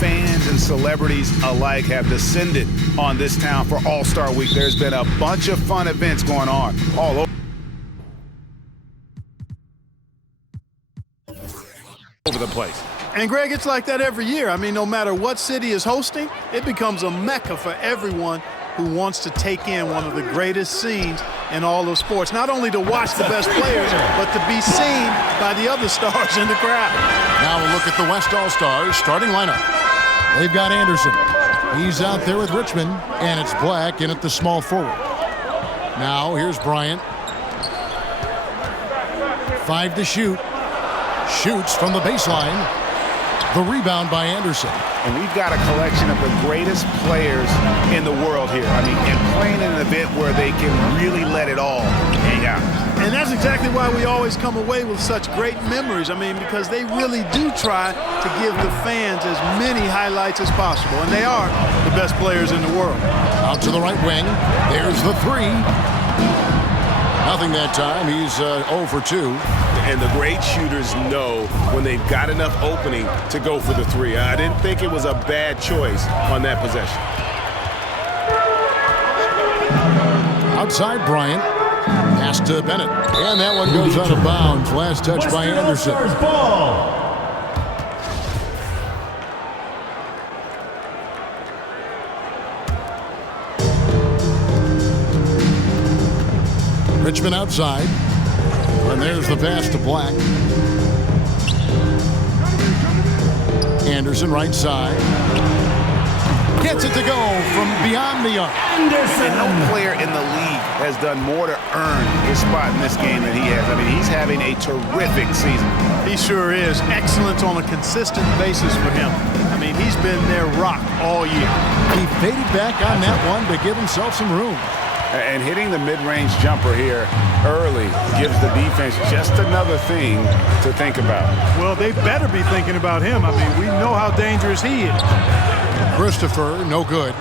fans and celebrities alike have descended on this town for All-Star Week. There's been a bunch of fun events going on all over the place. And, Greg, it's like that every year. I mean, no matter what city is hosting, it becomes a mecca for everyone who wants to take in one of the greatest scenes in all of sports. Not only to watch the best players, but to be seen by the other stars in the crowd. Now we'll look at the West All-Stars starting lineup. They've got Anderson. He's out there with Richmond, and it's Black in at the small forward. Now here's Bryant. 5 to shoot. Shoots from the baseline. The rebound by Anderson. And we've got a collection of the greatest players in the world here. I mean, and playing in an event where they can really let it all hang out. And that's exactly why we always come away with such great memories. I mean, because they really do try to give the fans as many highlights as possible. And they are the best players in the world. Out to the right wing. There's the 3. Nothing that time. He's 0 for 2. And the great shooters know when they've got enough opening to go for the 3. I didn't think it was a bad choice on that possession. Outside Bryant. Pass to Bennett. And that one goes out of bounds. Last touch by Anderson. Richmond outside. And there's the pass to Black. Anderson right side. Gets it to go from beyond the arc. And no player in the league has done more to earn his spot in this game than he has. I mean, he's having a terrific season. He sure is. Excellence on a consistent basis for him. I mean, he's been their rock all year. He faded back on that one to give himself some room. And hitting the mid-range jumper here early gives the defense just another thing to think about. Well, they better be thinking about him. I mean, we know how dangerous he is. Christopher, no good.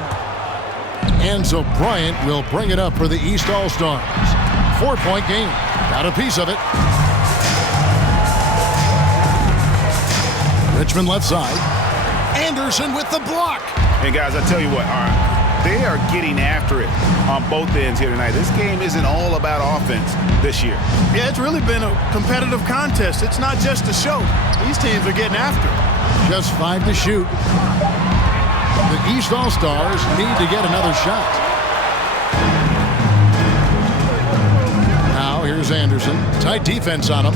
And so Bryant will bring it up for the East All-Stars. 4-point game. Got a piece of it. Richmond left side. Anderson with the block. And guys, I tell you what, all right. They are getting after it on both ends here tonight. This game isn't all about offense this year. Yeah, it's really been a competitive contest. It's not just a show. These teams are getting after it. Just 5 to shoot. The East All-Stars need to get another shot. Now here's Anderson. Tight defense on him.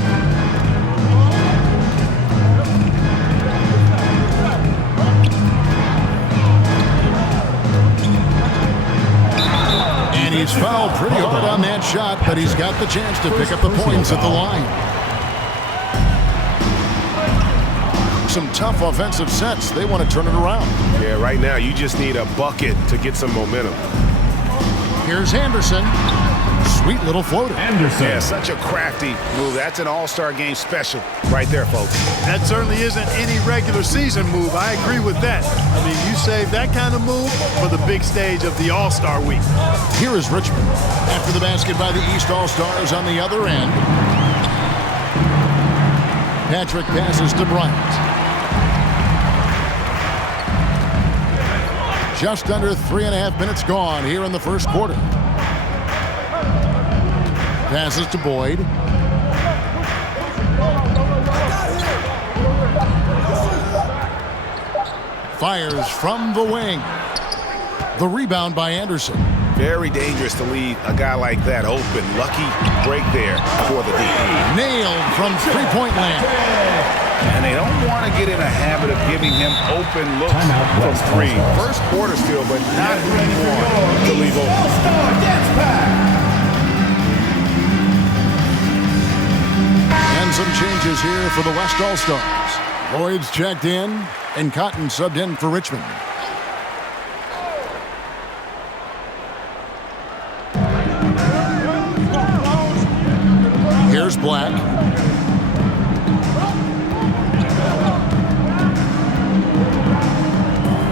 He's fouled pretty hard on that shot, but he's got the chance to pick up the points at the line. Some tough offensive sets. They want to turn it around. Yeah, right now you just need a bucket to get some momentum. Here's Anderson. Sweet little floater. Anderson. Yeah, such a crafty move. That's an All-Star Game special right there, folks. That certainly isn't any regular season move. I agree with that. I mean, you save that kind of move for the big stage of the All-Star Week. Here is Richmond. After the basket by the East All-Stars on the other end. Patrick passes to Bryant. Just under 3.5 minutes gone here in the first quarter. Passes to Boyd. Fires from the wing. The rebound by Anderson. Very dangerous to leave a guy like that open. Lucky break there for the D. Nailed from three-point land. And they don't want to get in a habit of giving him open looks from 3. First quarter still, but not anymore to leave open. And some changes here for the West All-Stars. Lloyd's checked in, and Cotton subbed in for Richmond. Here's Black.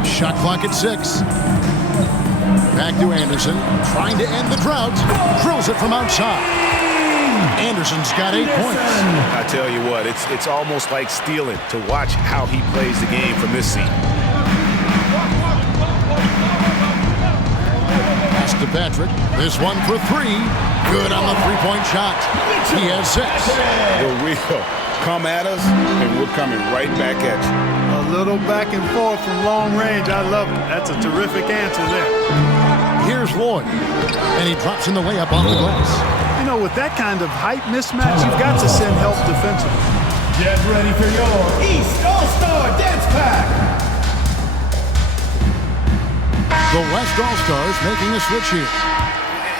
Shot clock at 6. Back to Anderson, trying to end the drought. Drills it from outside. Anderson's got 8 points. I tell you what, it's almost like stealing to watch how he plays the game from this seat. Fitzpatrick. This one for three. Good on the three-point shot. He has 6. The wheel. Come at us, and we're coming right back at you. A little back and forth from long range. I love it. That's a terrific answer there. Here's Lloyd. And he drops in the layup off the glass. You know, with that kind of height mismatch, you've got to send help defensively. Get ready for your East All-Star Dance Pack. The West All-Stars making a switch here.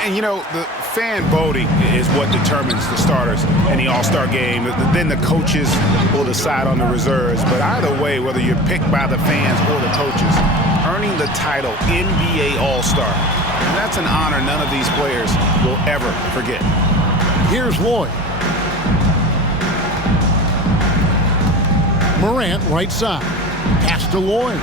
And, you know, the fan voting is what determines the starters in the All-Star game. Then the coaches will decide on the reserves. But either way, whether you're picked by the fans or the coaches, earning the title NBA All-Star, and that's an honor none of these players will ever forget. Here's Lloyd. Morant right side. Pass to Lloyd.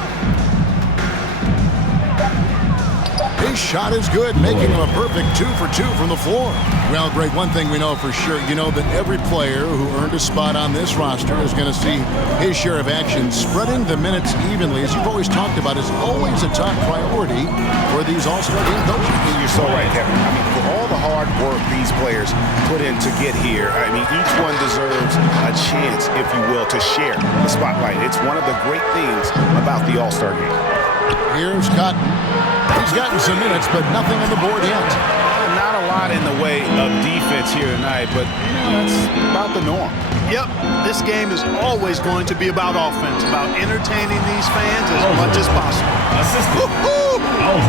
His shot is good, making him a perfect 2 for 2 from the floor. Well, Greg, one thing we know for sure, you know that every player who earned a spot on this roster is going to see his share of action. Spreading the minutes evenly, as you've always talked about, is always a top priority for these All-Star Game coaches. You're so right, Kevin. I mean, for all the hard work these players put in to get here, I mean, each one deserves a chance, if you will, to share the spotlight. It's one of the great things about the All-Star Game. Here's Cotton. He's gotten some minutes, but nothing on the board yet. Not a lot in the way of defense here tonight, but that's about the norm. Yep, this game is always going to be about offense, about entertaining these fans as much as possible.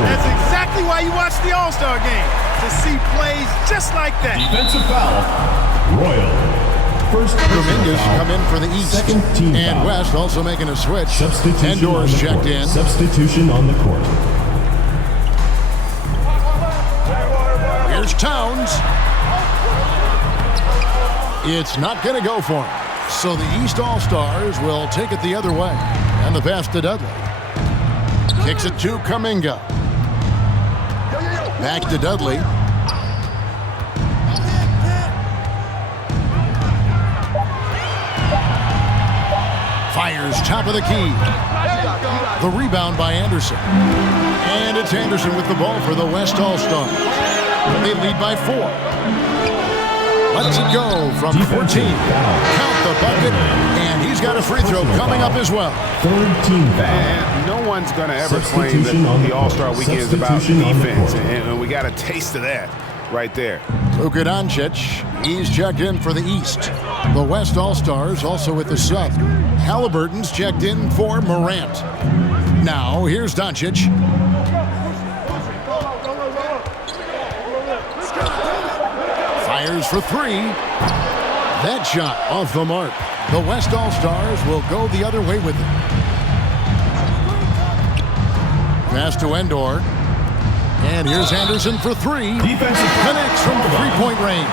That's exactly why you watch the All-Star Game, to see plays just like that. Defensive foul. Royal. First Dominguez come in for the East. Second team and foul. West also making a switch. Substitution Endor's on the checked court. in. Substitution on the court. Here's Towns. It's not going to go for him. So the East All-Stars will take it the other way. And the pass to Dudley. Kicks it to Kuminga. Back to Dudley. Fires top of the key. The rebound by Anderson. And it's Anderson with the ball for the West All-Stars. They lead by 4. Lets it go from 14. Count the bucket. And he's got a free throw coming up as well. Third team foul. And no one's going to ever claim that the All-Star Weekend is about defense. And we got a taste of that right there. Luka Doncic, he's checked in for the East. The West All-Stars also with the sub. Halliburton's checked in for Morant. Now, here's Doncic. Fires for 3. That shot off the mark. The West All-Stars will go the other way with it. Pass to Endor. And here's Anderson for 3. Connects from three-point range.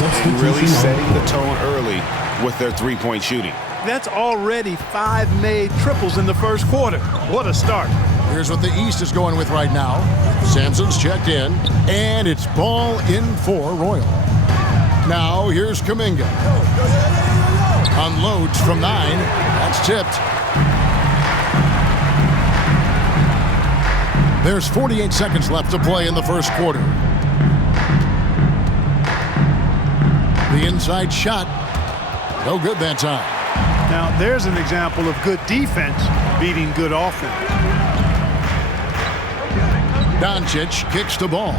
And really setting the tone early with their three-point shooting. That's already 5 made triples in the first quarter. What a start. Here's what the East is going with right now. Sampson's checked in, and it's ball in for Royal. Now here's Kuminga. Unloads from 9. That's tipped. There's 48 seconds left to play in the first quarter. The inside shot. No good that time. Now, there's an example of good defense beating good offense. Doncic kicks the ball.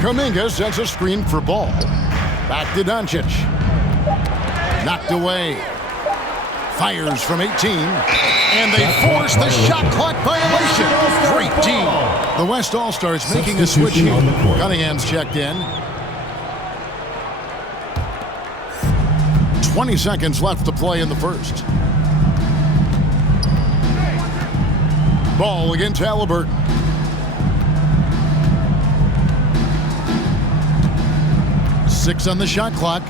Kuminga sets a screen for ball. Back to Doncic. Knocked away. Fires from 18. And they force the shot clock violation. Great D. The West All-Stars making a switch here. Cunningham's checked in. 20 seconds left to play in the first. Ball against Halliburton. Six on the shot clock.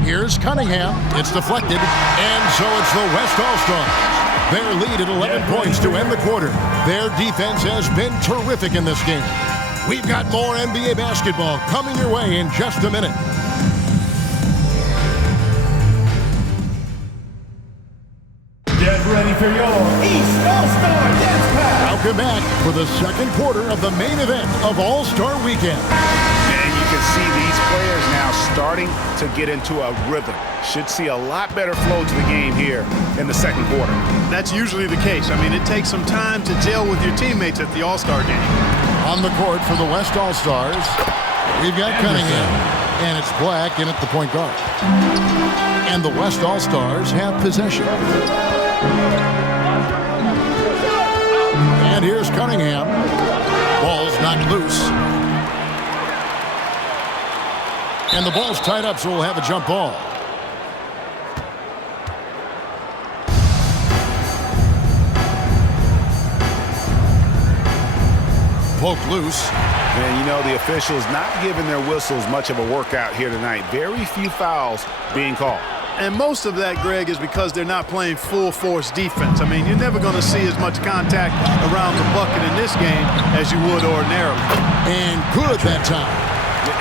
Here's Cunningham. It's deflected. And so it's the West All-Stars. Their lead at 11 points to end the quarter. Their defense has been terrific in this game. We've got more NBA basketball coming your way in just a minute. Get Get ready for your East All-Star Dance Pass. Welcome back for the second quarter of the main event of All-Star Weekend. And you can see these players now starting to get into a rhythm. Should see a lot better flow to the game here in the second quarter. That's usually the case. I mean, it takes some time to gel with your teammates at the All-Star game. On the court for the West All-Stars, we've got Cunningham, and it's Black in at the point guard. And the West All-Stars have possession. And here's Cunningham. Ball's knocked loose. And the ball's tied up, so we'll have a jump ball. Poked loose. And, you know, the officials not giving their whistles much of a workout here tonight. Very few fouls being called. And most of that, Greg, is because they're not playing full-force defense. I mean, you're never going to see as much contact around the bucket in this game as you would ordinarily. And good that time.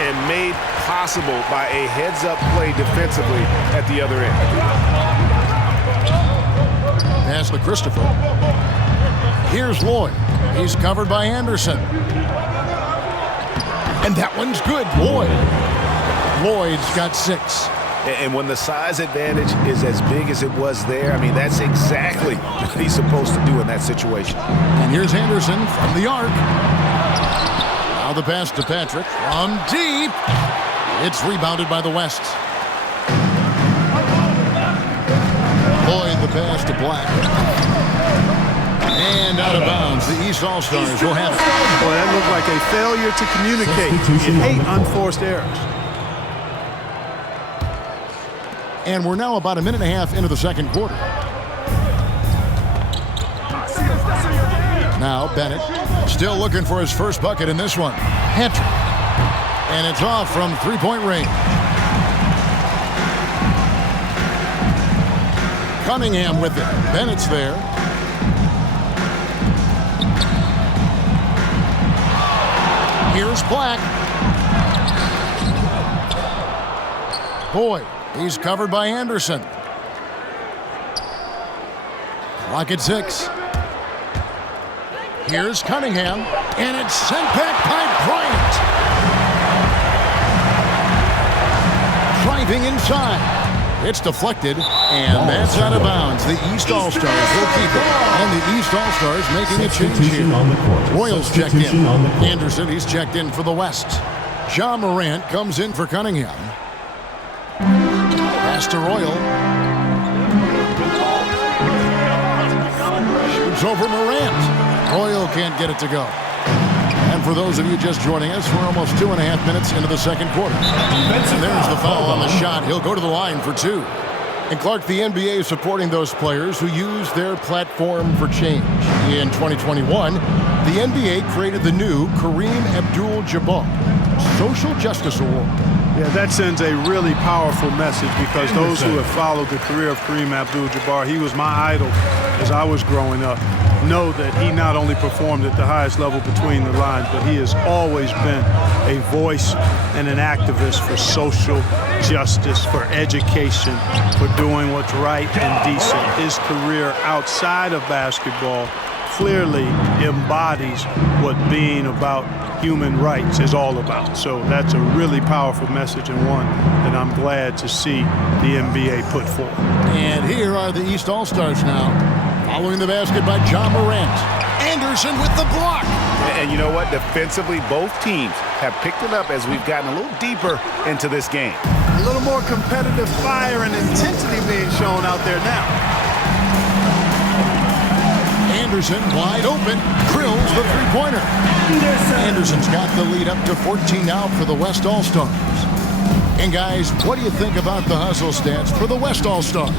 And made possible by a heads-up play defensively at the other end. Pass to Christopher. Here's Lloyd. He's covered by Anderson. And that one's good. Lloyd's got 6. And when the size advantage is as big as it was there, I mean, that's exactly what he's supposed to do in that situation. And here's Anderson from the arc. Now the pass to Patrick from deep. It's rebounded by the West. Lloyd the pass to Black. And out of bounds. The East All-Stars will have it. Boy, that looked like a failure to communicate. You hate unforced errors. And we're now about a minute and a half into the second quarter. Now Bennett still looking for his first bucket in this one. Hattrick. And it's off from three-point range. Cunningham with it. Bennett's there. Here's Black. Boyd. He's covered by Anderson. Clock at 6. Here's Cunningham. And it's sent back by Bryant. Driving inside. It's deflected, and that's out of bounds. The East All-Stars will keep it. And the East All-Stars making a change here. Royals checked in. Anderson, he's checked in for the West. John Morant comes in for Cunningham. Pass to Royal. Shoots over Morant. Royal can't get it to go. And for those of you just joining us, we're almost 2.5 minutes into the second quarter. And there's the foul on the shot. He'll go to the line for 2. And Clark, the NBA is supporting those players who use their platform for change. In 2021, the NBA created the new Kareem Abdul-Jabbar Social Justice Award. Yeah, that sends a really powerful message because those who have followed the career of Kareem Abdul-Jabbar, he was my idol as I was growing up, know that he not only performed at the highest level between the lines, but he has always been a voice and an activist for social justice, for education, for doing what's right and decent. His career outside of basketball clearly embodies what being about human rights is all about. So that's a really powerful message, and one that I'm glad to see the NBA put forth. And here are the East All-Stars now. Following the basket by John Morant. Anderson with the block. And you know what? Defensively, both teams have picked it up as we've gotten a little deeper into this game. A little more competitive fire and intensity being shown out there now. Anderson wide open, drills the three-pointer. Anderson's got the lead up to 14 now for the West All-Stars. And guys, what do you think about the hustle stats for the West All-Stars?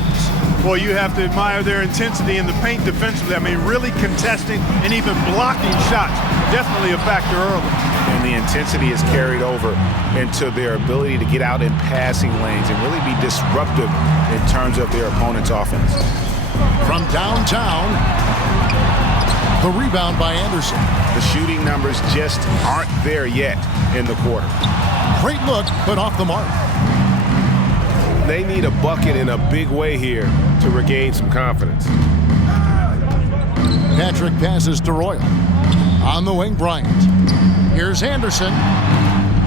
Boy, you have to admire their intensity in the paint defensively. I mean, really contesting and even blocking shots. Definitely a factor early. And the intensity is carried over into their ability to get out in passing lanes and really be disruptive in terms of their opponent's offense. From downtown, the rebound by Anderson. The shooting numbers just aren't there yet in the quarter. Great look, but off the mark. They need a bucket in a big way here to regain some confidence. Patrick passes to Royal. On the wing, Bryant. Here's Anderson.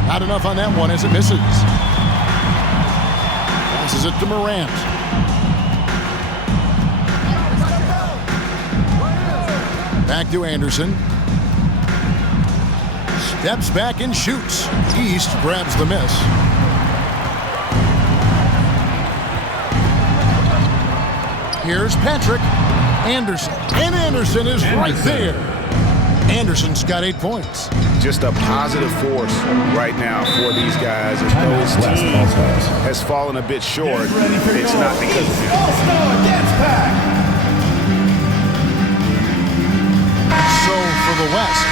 Not enough on that one as it misses. Passes it to Morant. Back to Anderson. Steps back and shoots. East grabs the miss. Here's Patrick. Anderson. And Anderson is right there. Anderson's got 8 points. Just a positive force right now for these guys. If those teams has fallen a bit short, it's not because of him. All-Star Dance Pack. So for the West,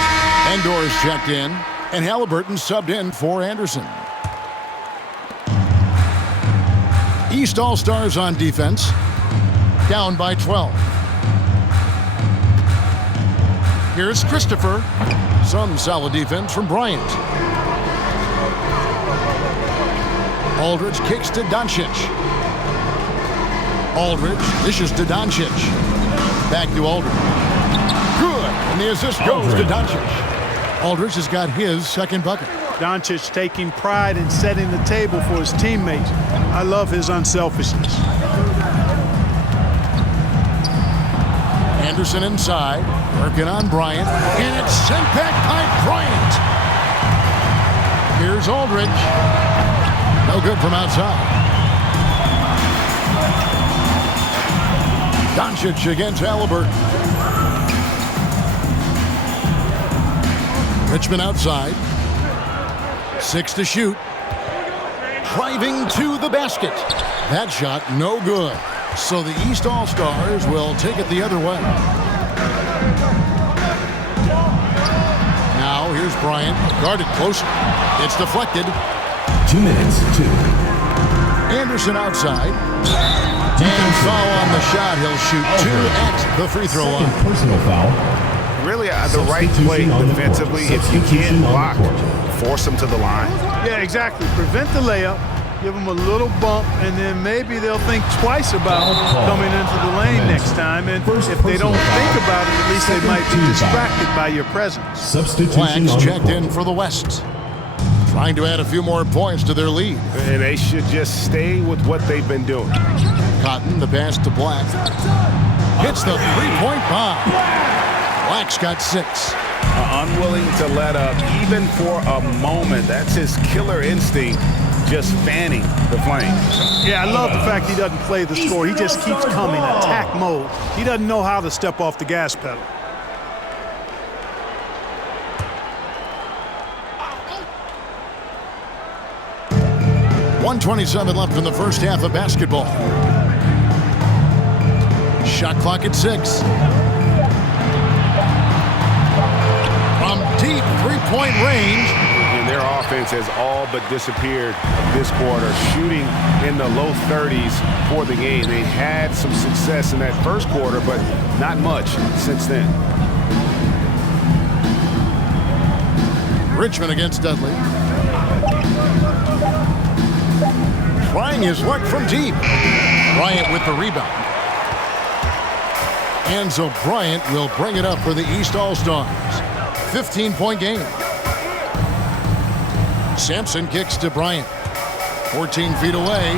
Endor is checked in, and Halliburton subbed in for Anderson. East All-Stars on defense, down by 12. Here's Christopher. Some solid defense from Bryant. Aldridge kicks to Doncic. Aldridge dishes to Doncic. Back to Aldridge. Good. And the assist goes to Doncic. Aldridge has got his second bucket. Doncic taking pride in setting the table for his teammates. I love his unselfishness. Anderson inside, working on Bryant, and it's sent back by Bryant. Here's Aldridge. No good from outside. Doncic against Halliburton. Richmond outside. 6 to shoot. Driving to the basket. That shot no good. So the East All-Stars will take it the other way. Now here's Bryant, guarded close. It's deflected. 2 minutes, 2. Anderson outside. And foul on the shot. He'll shoot 2 at the free throw line. Personal foul. Really, the right play defensively, if you can't block, force them to the line. Yeah, exactly. Prevent the layup. Give them a little bump, and then maybe they'll think twice about coming into the lane next time. And if they don't think about it, at least they might be distracted by your presence. Substitution Blacks on checked the in for the West. Trying to add a few more points to their lead. And they should just stay with what they've been doing. Cotton, the pass to Black. Hits the three-point bomb. Black's got 6. Unwilling to let up, even for a moment. That's his killer instinct, just fanning the flames. Yeah, I love the fact he doesn't play the score. He just keeps coming, attack mode. He doesn't know how to step off the gas pedal. .127 left in the first half of basketball. Shot clock at 6. From deep three-point range. And their offense has all but disappeared this quarter, shooting in the low 30s for the game. They had some success in that first quarter, but not much since then. Richmond against Dudley. Trying his luck from deep. Bryant with the rebound. And so Bryant will bring it up for the East All-Stars. 15-point game. Sampson kicks to Bryant. 14 feet away.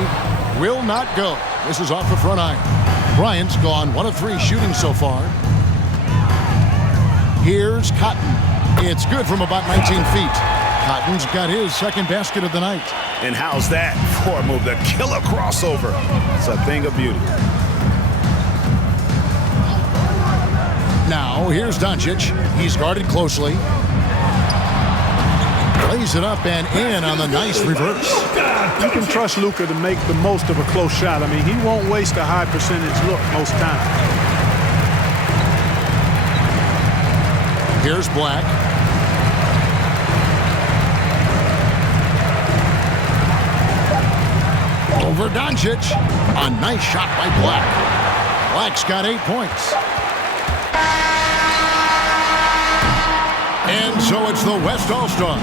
Will not go. This is off the front iron. Bryant's gone 1 of 3 shooting so far. Here's Cotton. It's good from about 19 feet. Cotton's got his second basket of the night. And how's that for a move? The killer crossover. It's a thing of beauty. Now, here's Doncic. He's guarded closely. Lays it up and in on the nice reverse. You can trust Luka to make the most of a close shot. I mean, he won't waste a high percentage look most times. Here's Black. Over Doncic. A nice shot by Black. Black's got 8 points. And so it's the West All-Stars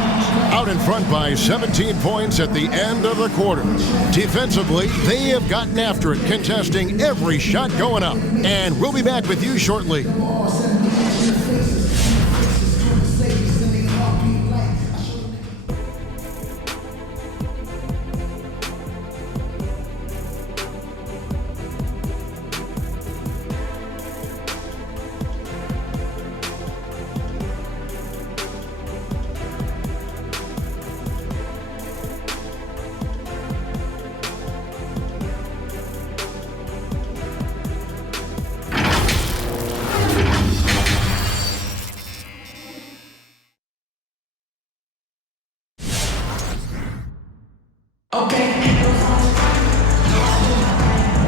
out in front by 17 points at the end of the quarter. Defensively, they have gotten after it, contesting every shot going up. And we'll be back with you shortly.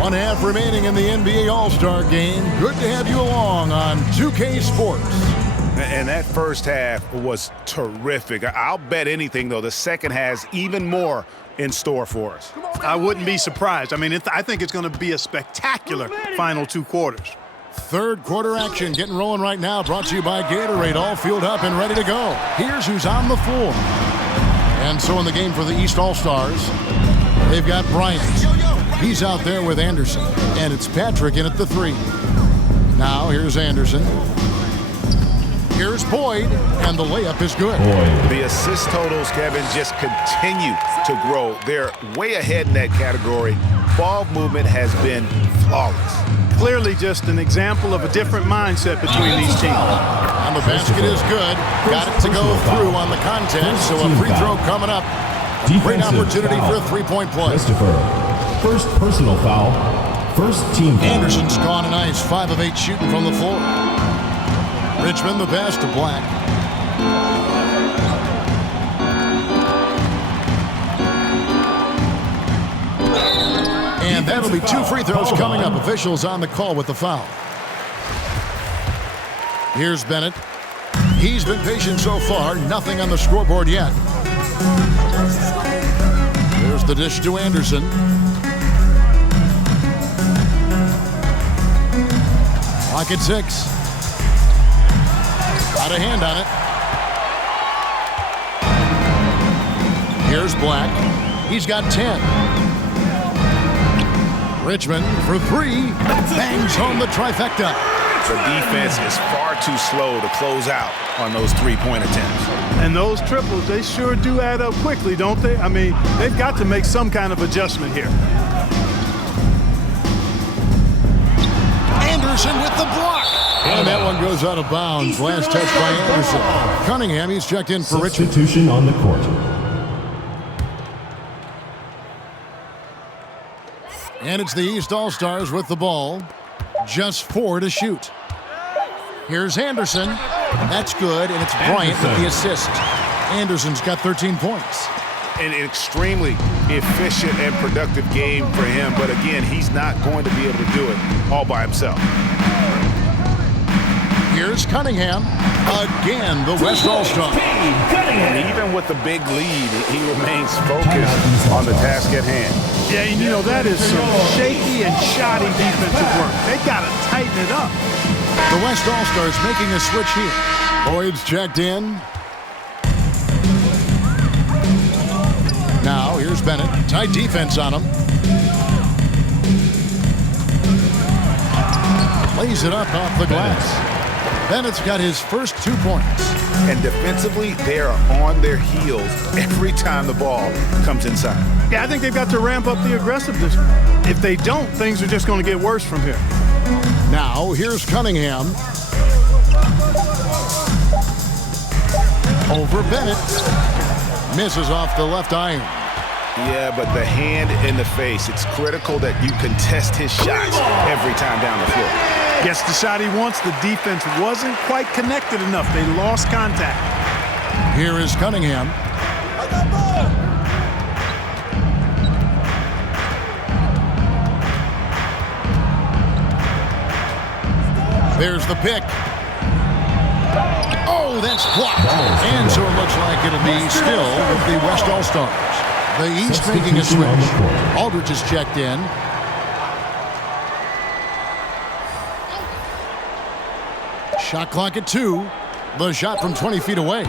One half remaining in the NBA All-Star Game. Good to have you along on 2K Sports. And that first half was terrific. I'll bet anything, though, the second has even more in store for us. I wouldn't be surprised. I mean, I think it's going to be a spectacular final 2 quarters. Third quarter action getting rolling right now. Brought to you by Gatorade. All fueled up and ready to go. Here's who's on the floor. And so in the game for the East All-Stars, they've got Bryant. He's out there with Anderson. And it's Patrick in at the 3. Now here's Anderson. Here's Boyd. And the layup is good. The assist totals, Kevin, just continue to grow. They're way ahead in that category. Ball movement has been flawless. Clearly just an example of a different mindset between these teams. And the basket is good. Got it to go through on the contest. So a free throw coming up. Great opportunity for a three-point play. First personal foul. First team foul. Anderson's gone a nice 5 of 8 shooting from the floor. Richmond the pass to Black. And that'll be 2 free throws coming up. Officials on the call with the foul. Here's Bennett. He's been patient so far. Nothing on the scoreboard yet. There's the dish to Anderson. Clock at 6. Got a hand on it. Here's Black. He's got 10. Richmond for 3. Bangs home the trifecta. The defense is far too slow to close out on those 3-point attempts. And those triples, they sure do add up quickly, don't they? I mean, they've got to make some kind of adjustment here. Anderson with the block. And that one goes out of bounds. Last touch by Anderson. Cunningham, he's checked in for Richmond. Substitution on the court. And it's the East All-Stars with the ball. Just 4 to shoot. Here's Anderson. That's good, and it's Bryant with the assist. Anderson's got 13 points. An extremely efficient and productive game for him, but again, he's not going to be able to do it all by himself. Here's Cunningham. Again, the West All-Star. And even with the big lead, he remains focused on the task at hand. Yeah, and you know, that is some shaky and shoddy defensive work. They got to tighten it up. The West All-Stars making a switch here. Boyd's checked in. Now, here's Bennett. Tight defense on him. Lays it up off the glass. Bennett's got his first 2 points. And defensively, they are on their heels every time the ball comes inside. Yeah, I think they've got to ramp up the aggressiveness. If they don't, things are just going to get worse from here. Now, here's Cunningham. Over Bennett. Misses off the left iron. Yeah, but the hand in the face, it's critical that you contest his shots every time down the floor. Gets the shot he wants. The defense wasn't quite connected enough. They lost contact. Here is Cunningham. There's the pick. Oh, that's blocked. And so it looks like it'll be still with the West All-Stars. The East making a switch. Aldridge is checked in. Shot clock at 2. The shot from 20 feet away.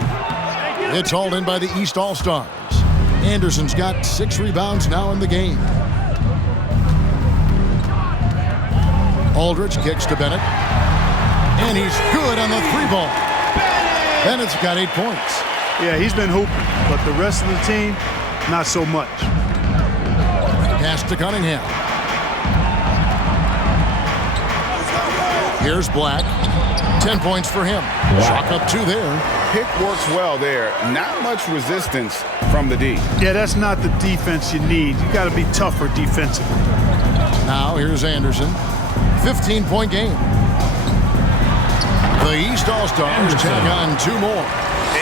It's hauled in by the East All-Stars. Anderson's got 6 rebounds now in the game. Aldridge kicks to Bennett. And he's good on the 3-ball. Bennett's got 8 points. Yeah, he's been hooping, but the rest of the team, not so much. Pass to Cunningham. Here's Black. 10 points for him. Chalk up 2 there. Pick works well there. Not much resistance from the D. Yeah, that's not the defense you need. You got to be tougher defensively. Now here's Anderson. 15-point game. The East All-Stars take on 2 more.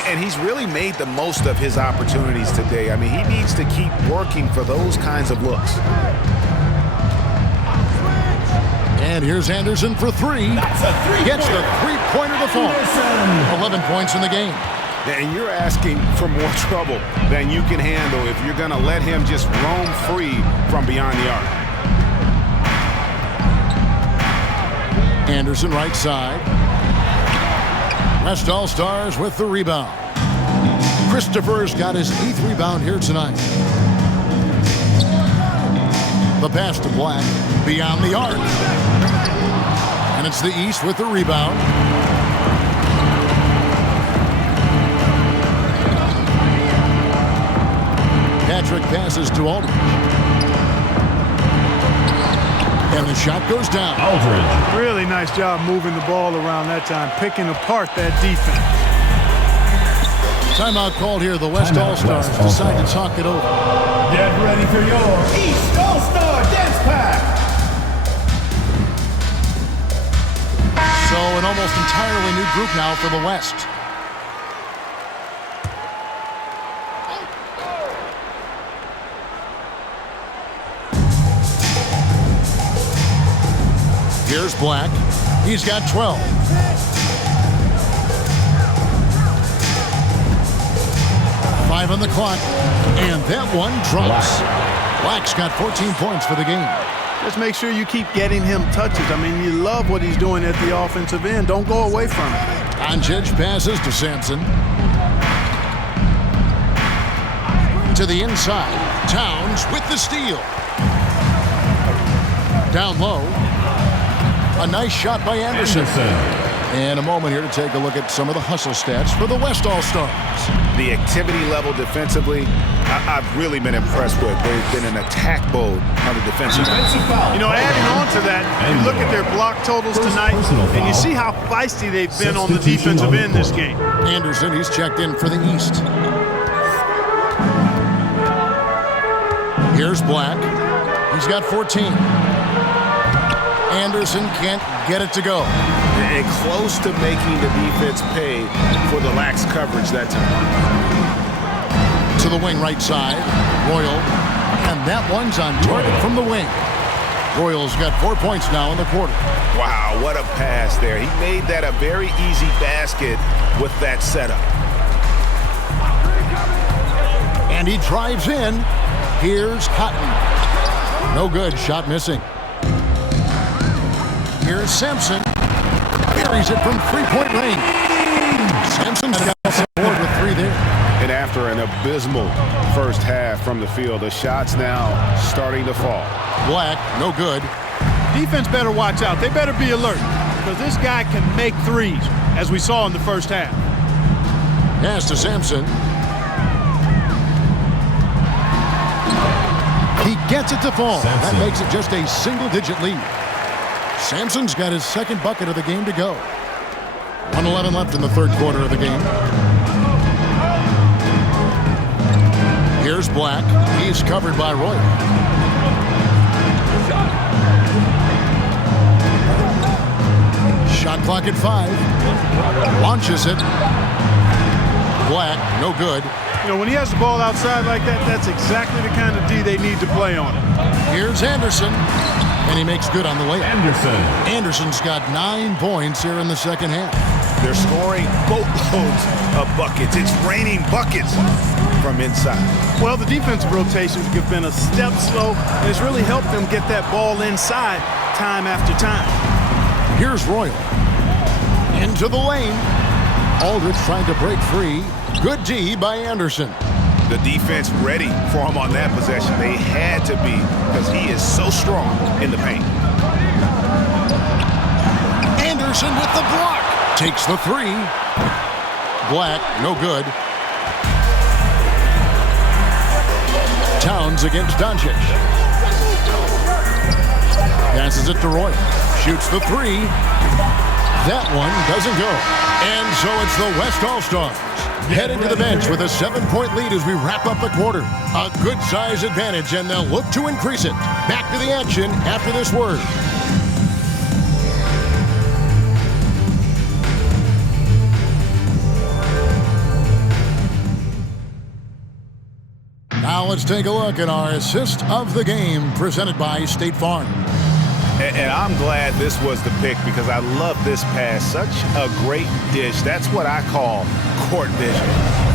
And he's really made the most of his opportunities today. I mean, he needs to keep working for those kinds of looks. And here's Anderson for 3. Gets the 3-pointer to fall. 11 points in the game. And you're asking for more trouble than you can handle if you're going to let him just roam free from beyond the arc. Anderson right side. West All-Stars with the rebound. Christopher's got his 8th rebound here tonight. The pass to Black beyond the arc. And it's the East with the rebound. Patrick passes to Aldridge. And the shot goes down. Aldridge. Really nice job moving the ball around that time, picking apart that defense. Timeout called here. The West All-Stars decide to talk it over. Get ready for your East All-Star Dance Pack. So an almost entirely new group now for the West. Here's Black. He's got 12. Five on the clock. And that one drops. Black's got 14 points for the game. Just make sure you keep getting him touches. I mean, you love what he's doing at the offensive end. Don't go away from it. Doncic passes to Sampson. To the inside. Towns with the steal. Down low. A nice shot by Anderson. And a moment here to take a look at some of the hustle stats for the West All-Stars. The activity level defensively, I've really been impressed with. They've been in attack mode on the defensive end. You know, adding on to that, you look at their block totals tonight, and you see how feisty they've been on the defensive end this game. Anderson, he's checked in for the East. Here's Black. He's got 14. Anderson can't get it to go. And close to making the defense pay for the lax coverage that time. To the wing right side. Royal. And that one's on target from the wing. Royal's got 4 points now in the quarter. Wow, what a pass there. He made that a very easy basket with that setup. And he drives in. Here's Cotton. No good. Shot missing. Here's Sampson. Buries it from 3-point range. Sampson's got the board with 3 there. And after an abysmal first half from the field, the shots now starting to fall. Black, no good. Defense better watch out. They better be alert because this guy can make threes, as we saw in the first half. Pass to Sampson. He gets it to fall. That makes it just a single-digit lead. Sampson's got his 2nd bucket of the game to go. 1:11 left in the 3rd quarter of the game. Here's Black. He's covered by Roy. Shot clock at 5. Launches it. Black, no good. You know, when he has the ball outside like that, that's exactly the kind of D they need to play on it. Here's Anderson. And he makes good on the way. Anderson's got 9 points here in the 2nd half. They're scoring boatloads of buckets. It's raining buckets from inside. Well, the defensive rotations have been a step slow, and it's really helped them get that ball inside time after time. Here's Royal. Into the lane. Aldridge trying to break free. Good D by Anderson. The defense ready for him on that possession. They had to be because he is so strong in the paint. Anderson with the block. Takes the three. Black, no good. Towns against Doncic. Passes it to Roy. Shoots the three. That one doesn't go. And so it's the West All-Stars heading to the bench with a 7-point lead as we wrap up the quarter. A good size advantage, and they'll look to increase it. Back to the action after this word. Now let's take a look at our assist of the game presented by State Farm. And I'm glad this was the pick because I love this pass. Such a great dish. That's what I call court vision.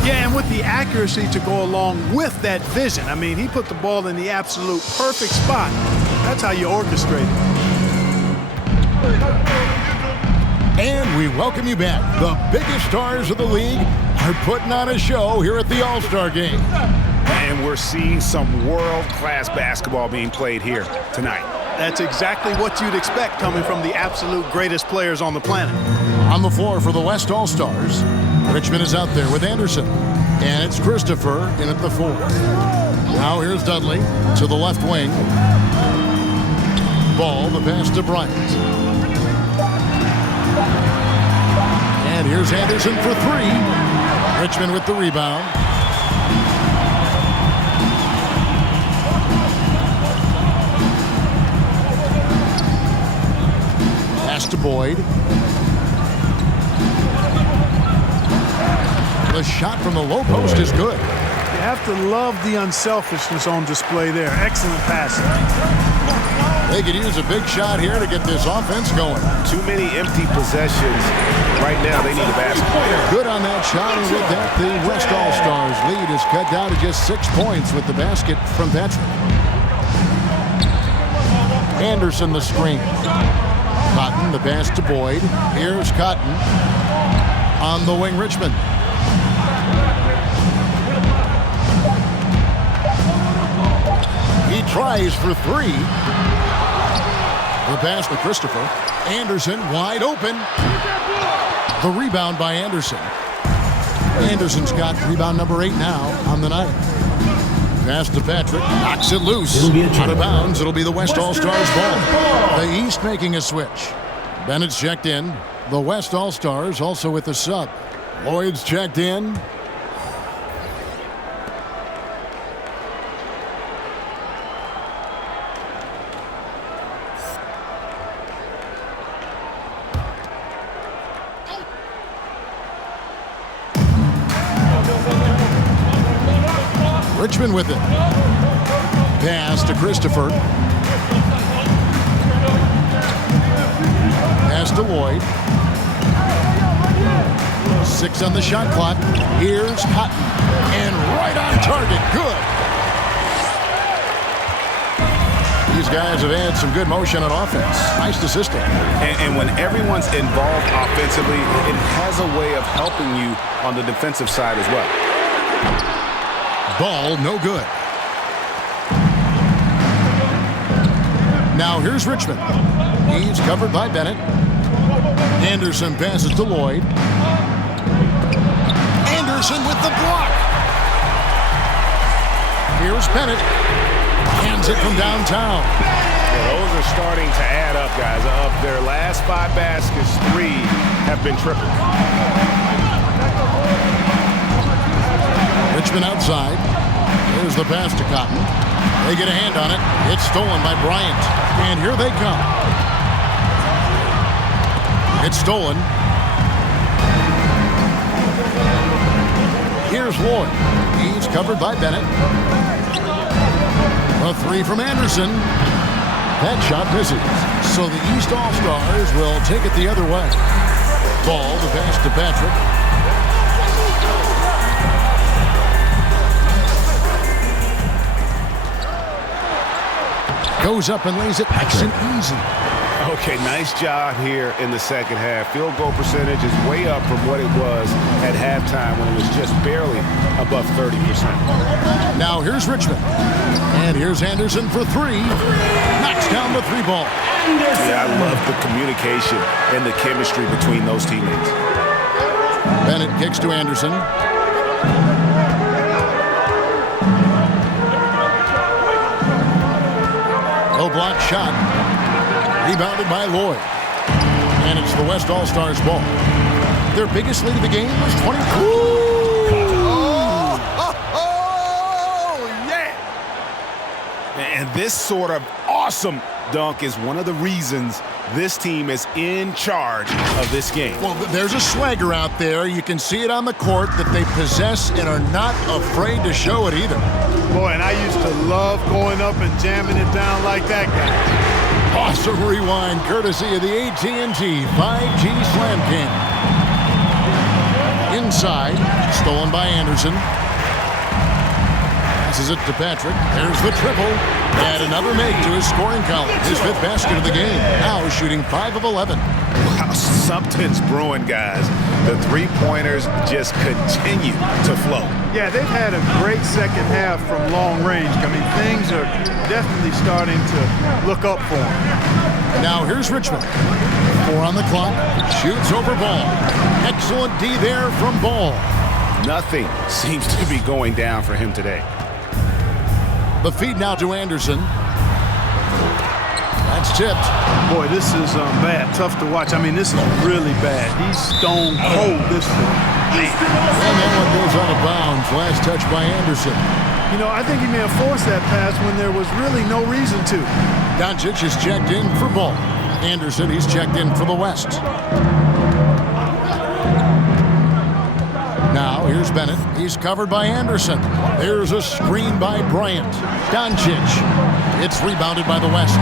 Yeah, and with the accuracy to go along with that vision. I mean, he put the ball in the absolute perfect spot. That's how you orchestrate it. And we welcome you back. The biggest stars of the league are putting on a show here at the All-Star Game. And we're seeing some world-class basketball being played here tonight. That's exactly what you'd expect coming from the absolute greatest players on the planet. On the floor for the West All-Stars, Richmond is out there with Anderson. And it's Christopher in at the 4. Now here's Dudley to the left wing. Ball, the pass to Bryant. And here's Anderson for 3. Richmond with the rebound. To Boyd. The shot from the low post is good. You have to love the unselfishness on display there. Excellent passing. They could use a big shot here to get this offense going. Too many empty possessions. Right now, they need a basket. Good on that shot, and with that, the West All-Stars lead is cut down to just 6 points with the basket from Patrick. Anderson the screen. Cotton, the pass to Boyd. Here's Cotton on the wing, Richmond. He tries for 3. The pass to Christopher. Anderson wide open. The rebound by Anderson. Anderson's got rebound number 8 now on the night. Pass to Patrick, knocks it loose. Out of bounds, it'll be the West All-Stars ball. The East making a switch. Bennett's checked in. The West All-Stars also with the sub. Lloyd's checked in. Richmond with it. Pass to Christopher. Pass to Lloyd. 6 on the shot clock. Here's Cotton. And right on target. Good. These guys have had some good motion on offense. Nice to system. And when everyone's involved offensively, it has a way of helping you on the defensive side as well. Ball, no good. Now here's Richmond. He's covered by Bennett. Anderson passes to Lloyd. Anderson with the block. Here's Bennett. Hands it from downtown. Well, those are starting to add up, guys. Of their last 5 baskets, 3 have been tripled. Richmond outside. Here's the pass to Cotton. They get a hand on it. It's stolen by Bryant. And here they come. It's stolen. Here's Lloyd. He's covered by Bennett. A 3 from Anderson. That shot misses. So the East All-Stars will take it the other way. Ball, the pass to Patrick. Goes up and lays it nice and easy. Okay, nice job here in the second half. Field goal percentage is way up from what it was at halftime when it was just barely above 30%. Now here's Richmond. And here's Anderson for three. Knocks down the three ball. Yeah, I love the communication and the chemistry between those teammates. Bennett kicks to Anderson. No block shot. Rebounded by Lloyd. And it's the West All-Stars ball. Their biggest lead of the game was 22. Yeah! And this sort of awesome dunk is one of the reasons this team is in charge of this game. Well, there's a swagger out there. You can see it on the court that they possess and are not afraid to show it either. Boy, and I used to love going up and jamming it down like that guy. Awesome rewind courtesy of the AT&T 5G Slam Cam. Inside, stolen by Anderson. Passes it to Patrick. There's the triple. And another make to his scoring column. His fifth basket of the game. Now shooting 5 of 11. Wow, something's brewing, guys. The three-pointers just continue to flow. Yeah, they've had a great second half from long range. I mean, things are definitely starting to look up for them. Now here's Richmond. 4 on the clock. Shoots over Ball. Excellent D there from Ball. Nothing seems to be going down for him today. The feed now to Anderson. That's tipped. Boy, this is bad. Tough to watch. I mean, this is really bad. He's stone cold this one. And that one goes out of bounds. Last touch by Anderson. You know, I think he may have forced that pass when there was really no reason to. Doncic is checked in for Ball. Anderson, he's checked in for the West. Now, here's Bennett. He's covered by Anderson. There's a screen by Bryant. Doncic. It's rebounded by the West.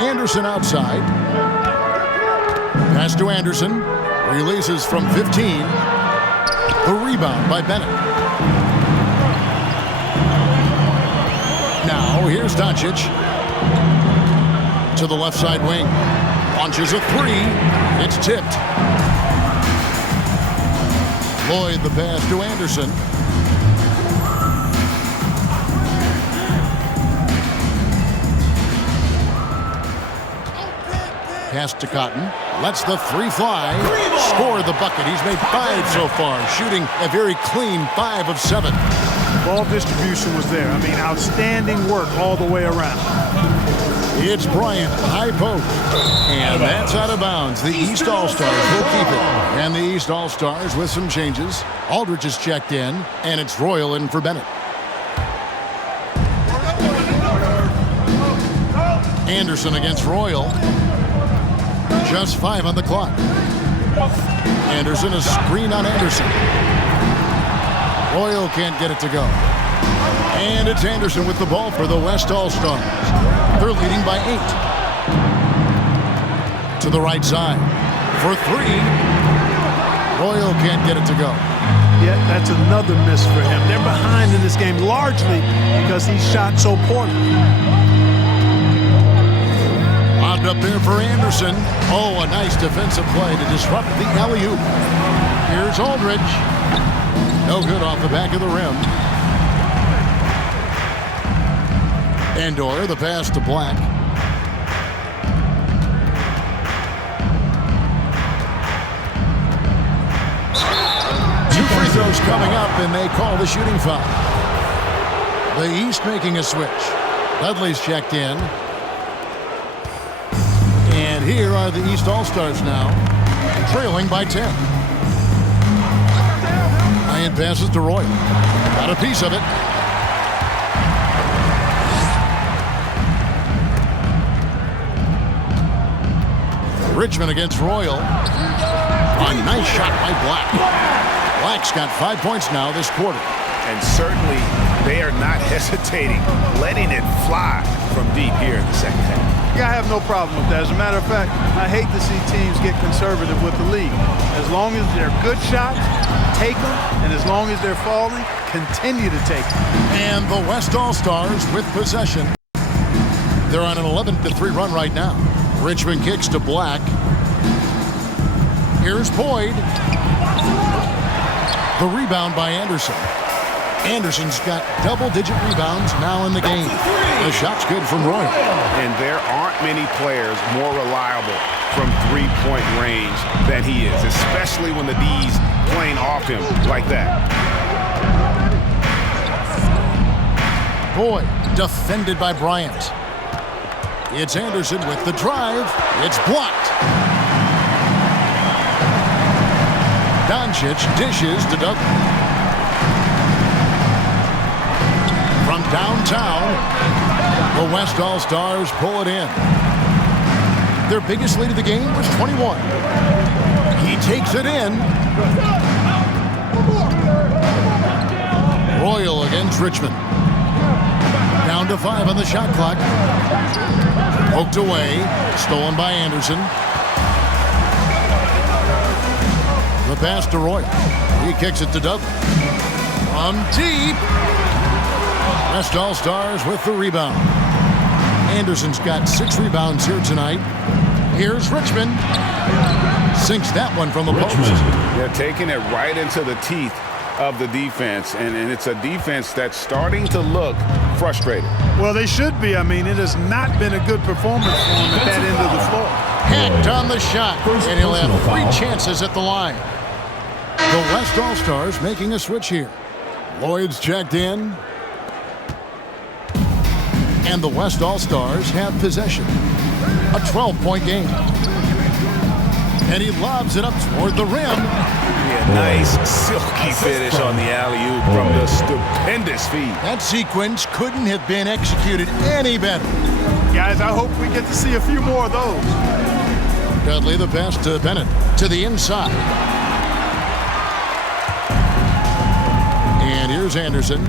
Anderson outside. Pass to Anderson. Releases from 15. The rebound by Bennett. Now, here's Doncic. To the left side wing. Launches a three. It's tipped. Lloyd the pass to Anderson. Pass to Cotton. Lets the three fly. Score the bucket. He's made 5 so far. Shooting a very clean 5 of 7. Ball distribution was there. I mean, outstanding work all the way around. It's Bryant, high post. And that's out of bounds. The East All-Stars will keep it. And the East All-Stars with some changes. Aldridge is checked in, and it's Royal in for Bennett. Anderson against Royal. Just 5 on the clock. Anderson, a screen on Anderson. Royal can't get it to go. And it's Anderson with the ball for the West All-Stars. They're leading by 8. To the right side. For 3. Royal can't get it to go. Yeah, that's another miss for him. They're behind in this game largely because he shot so poorly. Lobbed up there for Anderson. Oh, a nice defensive play to disrupt the alley-oop. Here's Aldridge. No good off the back of the rim. Andor, the pass to Black. Two free throws coming up, and they call the shooting foul. The East making a switch. Dudley's checked in. And here are the East All-Stars now, trailing by 10. Ryan passes to Roy. Got a piece of it. Richmond against Royal. A nice shot by Black. Black's got 5 points now this quarter. And certainly they are not hesitating, letting it fly from deep here in the second half. Yeah, I have no problem with that. As a matter of fact, I hate to see teams get conservative with the lead. As long as they're good shots, take them. And as long as they're falling, continue to take them. And the West All-Stars with possession. They're on an 11-3 run right now. Richmond kicks to Black. Here's Boyd. The rebound by Anderson. Anderson's got double-digit rebounds now in the game. The shot's good from Royal. And there aren't many players more reliable from three-point range than he is, especially when the D's playing off him like that. Boyd defended by Bryant. It's Anderson with the drive. It's blocked. Doncic dishes to Douglas. From downtown, the West All-Stars pull it in. Their biggest lead of the game was 21. He takes it in. Royal against Richmond. Down to 5 on the shot clock. Poked away. Stolen by Anderson. The pass to Royal. He kicks it to Douglas. From deep. West All-Stars with the rebound. Anderson's got 6 rebounds here tonight. Here's Richmond. Sinks that one from the post. They're taking it right into the teeth of the defense, and it's a defense that's starting to look frustrated. Well, they should be. I mean, it has not been a good performance for him at that end of the floor. Hacked on the shot, and he'll have 3 chances at the line. The West All-Stars making a switch here. Lloyd's checked in. And the West All-Stars have possession. A 12-point game. And he lobs it up toward the rim. Yeah, nice silky finish on the alley-oop from the stupendous feed. That sequence couldn't have been executed any better. Guys, I hope we get to see a few more of those. Dudley, the pass to Bennett. To the inside. And here's Anderson.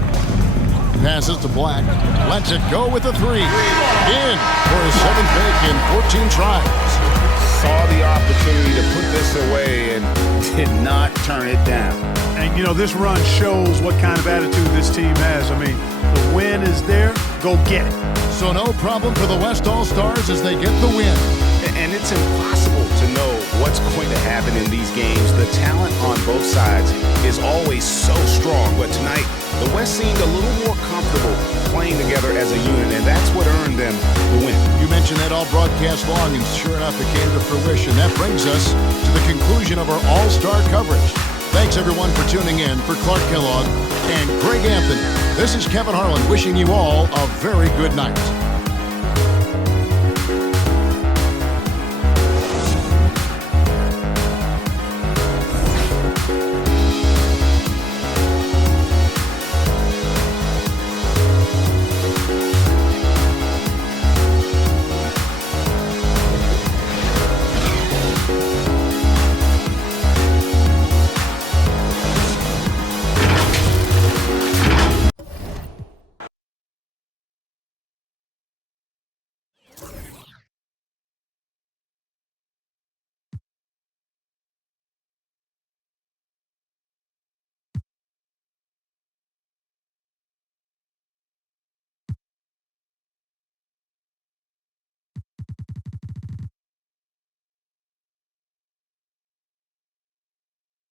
Passes to Black. Lets it go with the 3. In for his 7th pick in 14 tries. Saw the opportunity to put this away and did not turn it down. And, you know, this run shows what kind of attitude this team has. I mean, the win is there. Go get it. So no problem for the West All-Stars as they get the win. And it's impossible to know what's going to happen in these games. The talent on both sides is always so strong. But tonight, the West seemed a little more comfortable playing together as a unit, and that's what earned them the win. You mentioned that all broadcast long, and sure enough, it came to fruition. That brings us to the conclusion of our All-Star coverage. Thanks, everyone, for tuning in. For Clark Kellogg and Greg Anthony, this is Kevin Harlan wishing you all a very good night.